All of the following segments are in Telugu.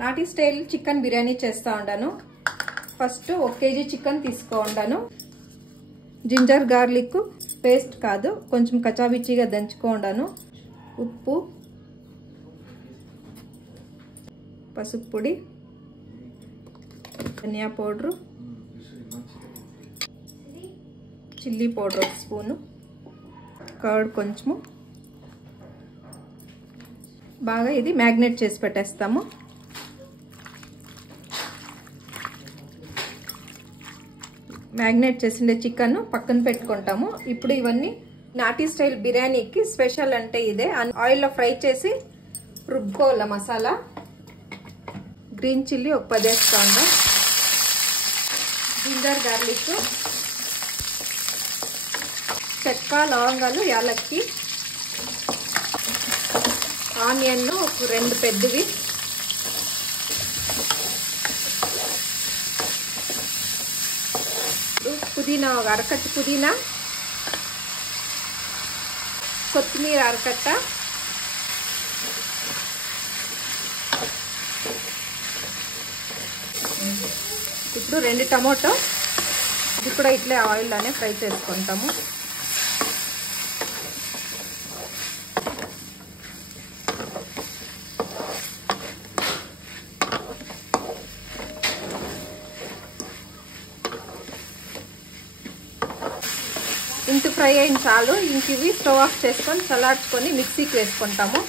నాటి స్టైల్ చికెన్ బిర్యానీ చేస్తా ఉంటాను. ఫస్ట్ 1 kg చికెన్ తీసుకుంటాను. జింజర్ గార్లిక్ పేస్ట్ కాదు, కొంచెం కచ్చాబిచ్చిగా దంచుకుంటాను. ఉప్పు, పసుపు పొడి, ధనియా powder, chilli powder 1 spoon, curd కొంచెము. బాగా ఇది మ్యాగ్నేట్ చేసి పెట్టేస్తాము. మ్యాగ్నేట్ చేసిండే చికెన్ పక్కన పెట్టుకుంటాము. ఇప్పుడు ఇవన్నీ నాటి స్టైల్ బిర్యానీకి స్పెషల్ అంటే ఇదే. ఆయిల్లో ఫ్రై చేసి రుబ్బుకోవాల మసాలా. గ్రీన్ చిల్లీ 10 వేసుకోండి. జింజర్ గార్లిక్, చెక్క, లవంగాలు, యాలక్కి, ఆనియన్ 2 పెద్దవి, పుదీనా 1 అరకట్ట, పుదీనా, కొత్తిమీర 1 అరకట్ట, ఇప్పుడు 2 టమాటో. ఇది కూడా ఇట్లే ఆయిల్లోనే ఫ్రై చేసుకుంటాము. ఇంత ఫ్రై అయిన చాలు. ఇంక ఇవి స్టవ్ ఆఫ్ చేసుకొని చల్లార్చుకొని మిక్సీకి వేసుకుంటాము.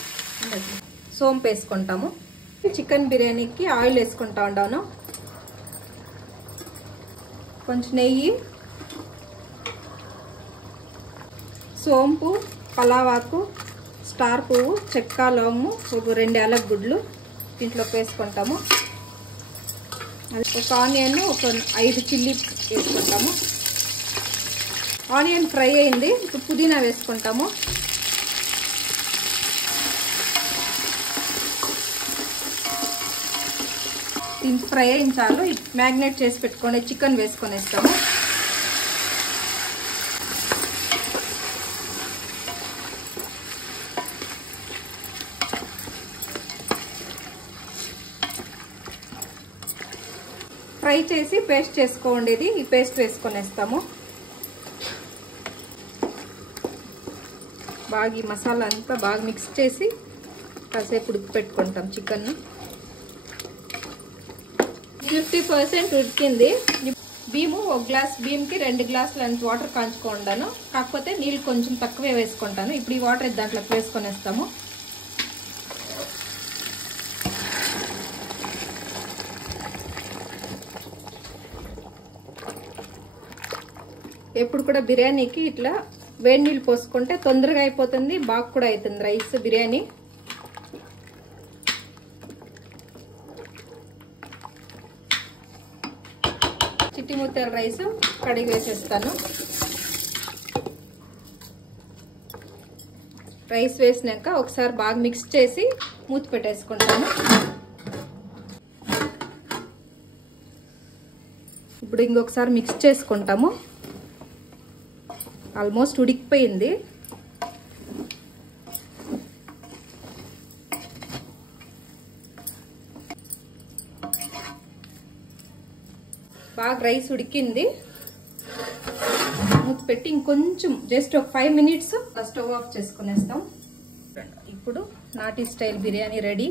సోంపు వేసుకుంటాము. చికెన్ బిర్యానీకి ఆయిల్ వేసుకుంటా ఉన్నాను. కొంచెం నెయ్యి, సోంపు, పలావాకు, స్టార్ పువ్వు, చెక్క, లవంగు, 2 యాలక్ గుడ్లు దీంట్లో వేసుకుంటాము. ఒక ఆనియన్, 5 చిల్లీ వేసుకుంటాము. ఆనియన్ ఫ్రై అయింది. ఇప్పుడు పుదీనా వేసుకుంటాము. దీనికి ఫ్రై అయిన చాలు. మ్యాగ్నేట్ చేసి పెట్టుకొని చికెన్ వేసుకొనేస్తాము. ఫ్రై చేసి పేస్ట్ చేసుకోండి. ఈ పేస్ట్ వేసుకొనేస్తాము. బాగా ఈ మసాలా అంతా బాగా మిక్స్ చేసి కాసేపు ఉడికిపెట్టుకుంటాం చికెన్. 50% ఉడికింది. బియ్యము 1 గ్లాస్ బియ్యంకి 2 గ్లాసులు అంత వాటర్ కాంచుకుంటాను. కాకపోతే నీళ్ళు కొంచెం తక్కువే వేసుకుంటాను. ఇప్పుడు ఈ వాటర్ దాంట్లోకి వేసుకొనేస్తాము. ఎప్పుడు కూడా బిర్యానీకి ఇట్లా వేడి నీళ్ళు పోసుకుంటే తొందరగా అయిపోతుంది, బాగా కూడా అవుతుంది రైస్ బిర్యానీ. చిట్టిముత్తెల రైస్ కడిగి వేసేస్తాను. రైస్ వేసినాక ఒకసారి బాగా మిక్స్ చేసి మూత పెట్టేసుకుంటాను. ఇప్పుడు ఇంకొకసారి మిక్స్ చేసుకుంటాము. ఆల్మోస్ట్ ఉడికిపోయింది. బాగా రైస్ ఉడికింది. మూత పెట్టి ఇంకొంచెం జస్ట్ ఒక 5 minutes స్టవ్ ఆఫ్ చేసుకునేస్తాం. ఇప్పుడు నాటి స్టైల్ బిర్యానీ రెడీ.